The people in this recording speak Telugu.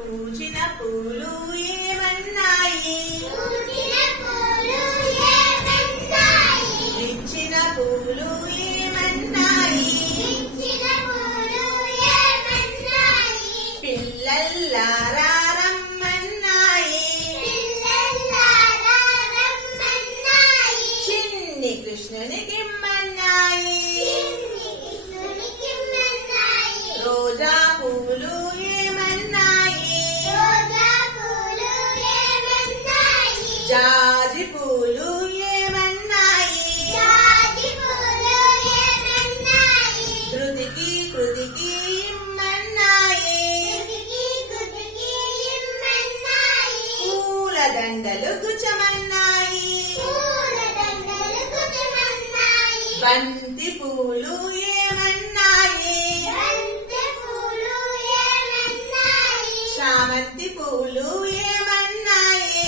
పూచిన పూలు ఏమన్నాయి ఇచ్చిన పూలు ఏమన్నాయి పిల్లల్లారా రమ్మన్నాయి చిన్ని కృష్ణునికి ఇమ్మన్నాయి రోజా పూలు ఏమన్నాయి జాజి పూలు ఏమన్నాయి ధృతికి కృతికి ఇమ్మన్నాయి పూల దండలు గుచ్చమన్నాయి బంతి పూలు ఏమన్నాయి చామంతి పూలు ఏమన్నాయి